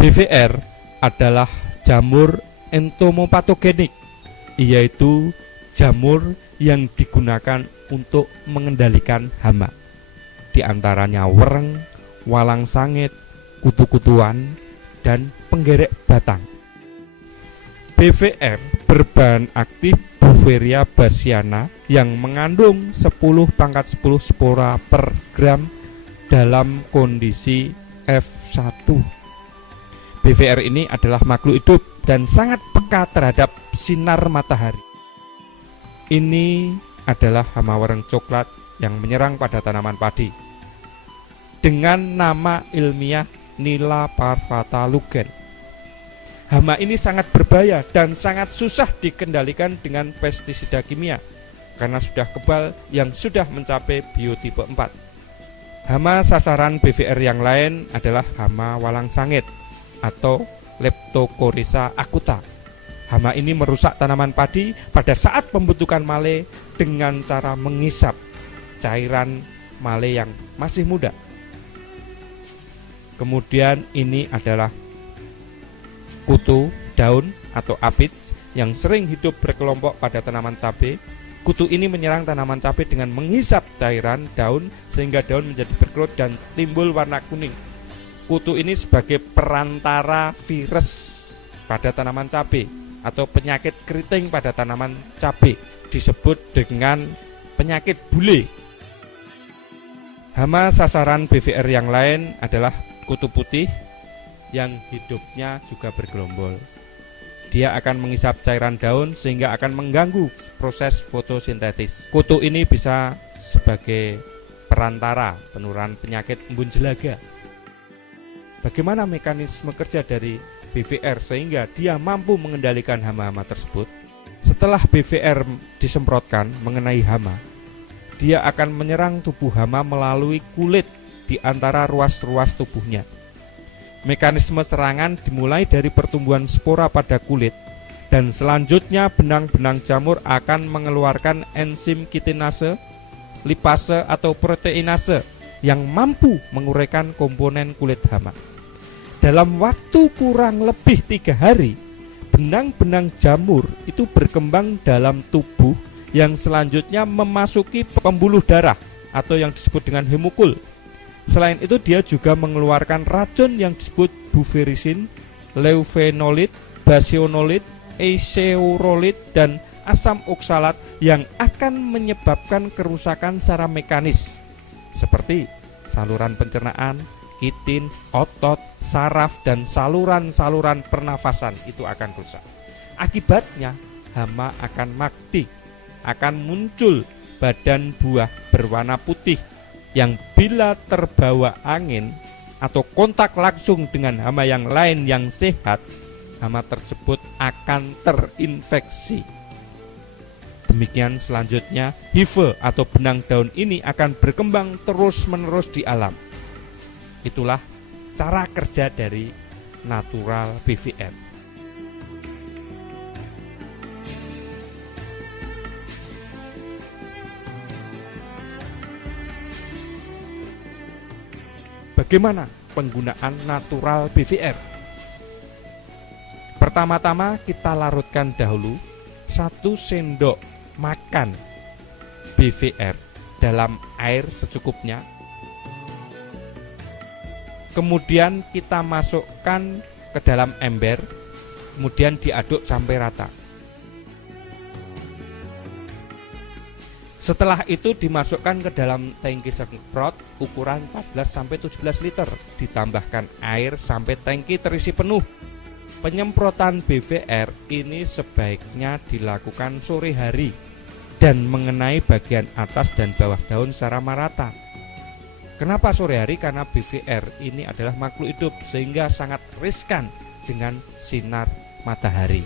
BVR adalah jamur entomopatogenik, yaitu jamur yang digunakan untuk mengendalikan hama, di antaranya wereng, walang sangit, kutu-kutuan, dan penggerek batang. BVR berbahan aktif Beauveria bassiana yang mengandung 10⁻10 spora per gram dalam kondisi F1. BVR ini adalah makhluk hidup dan sangat peka terhadap sinar matahari. Ini adalah hama wereng coklat yang menyerang pada tanaman padi dengan nama ilmiah Nila parvata lugen. Hama ini sangat berbahaya dan sangat susah dikendalikan dengan pestisida kimia karena sudah kebal yang sudah mencapai biotipe 4. Hama sasaran BVR yang lain adalah hama walang sangit atau Leptocoryza acuta. Hama ini merusak tanaman padi pada saat pembentukan male dengan cara mengisap cairan male yang masih muda. Kemudian ini adalah kutu daun atau aphids yang sering hidup berkelompok pada tanaman cabai. Kutu ini menyerang tanaman cabai dengan menghisap cairan daun sehingga daun menjadi berkerut dan timbul warna kuning. Kutu ini sebagai perantara virus pada tanaman cabai atau penyakit keriting pada tanaman cabai, disebut dengan penyakit bule. Hama sasaran BVR yang lain adalah kutu putih yang hidupnya juga bergelombol. Dia akan mengisap cairan daun sehingga akan mengganggu proses fotosintesis. Kutu ini bisa sebagai perantara penularan penyakit embun jelaga. Bagaimana mekanisme kerja dari BVR sehingga dia mampu mengendalikan hama-hama tersebut? Setelah BVR disemprotkan mengenai hama, dia akan menyerang tubuh hama melalui kulit di antara ruas-ruas tubuhnya. Mekanisme serangan dimulai dari pertumbuhan spora pada kulit dan selanjutnya benang-benang jamur akan mengeluarkan enzim kitinase, lipase atau proteinase yang mampu menguraikan komponen kulit hama. Dalam waktu kurang lebih 3 hari, benang-benang jamur itu berkembang dalam tubuh yang selanjutnya memasuki pembuluh darah atau yang disebut dengan hemukul. Selain itu dia juga mengeluarkan racun yang disebut buferisin, leufenolit, basionolit, eseorolit, dan asam oksalat yang akan menyebabkan kerusakan secara mekanis seperti saluran pencernaan, kitin, otot, saraf, dan saluran-saluran pernafasan itu akan rusak. Akibatnya hama akan mati, akan muncul badan buah berwarna putih yang bila terbawa angin atau kontak langsung dengan hama yang lain yang sehat, hama tersebut akan terinfeksi. Demikian selanjutnya, hive atau benang daun ini akan berkembang terus-menerus di alam. Itulah cara kerja dari natural BVR. Bagaimana penggunaan natural BVR? Pertama-tama kita larutkan dahulu 1 sendok makan BVR dalam air secukupnya. Kemudian kita masukkan ke dalam ember, kemudian diaduk sampai rata. Setelah itu dimasukkan ke dalam tangki semprot ukuran 14-17 liter, ditambahkan air sampai tangki terisi penuh. Penyemprotan BVR ini sebaiknya dilakukan sore hari dan mengenai bagian atas dan bawah daun secara merata. Kenapa sore hari? Karena BVR ini adalah makhluk hidup sehingga sangat riskan dengan sinar matahari.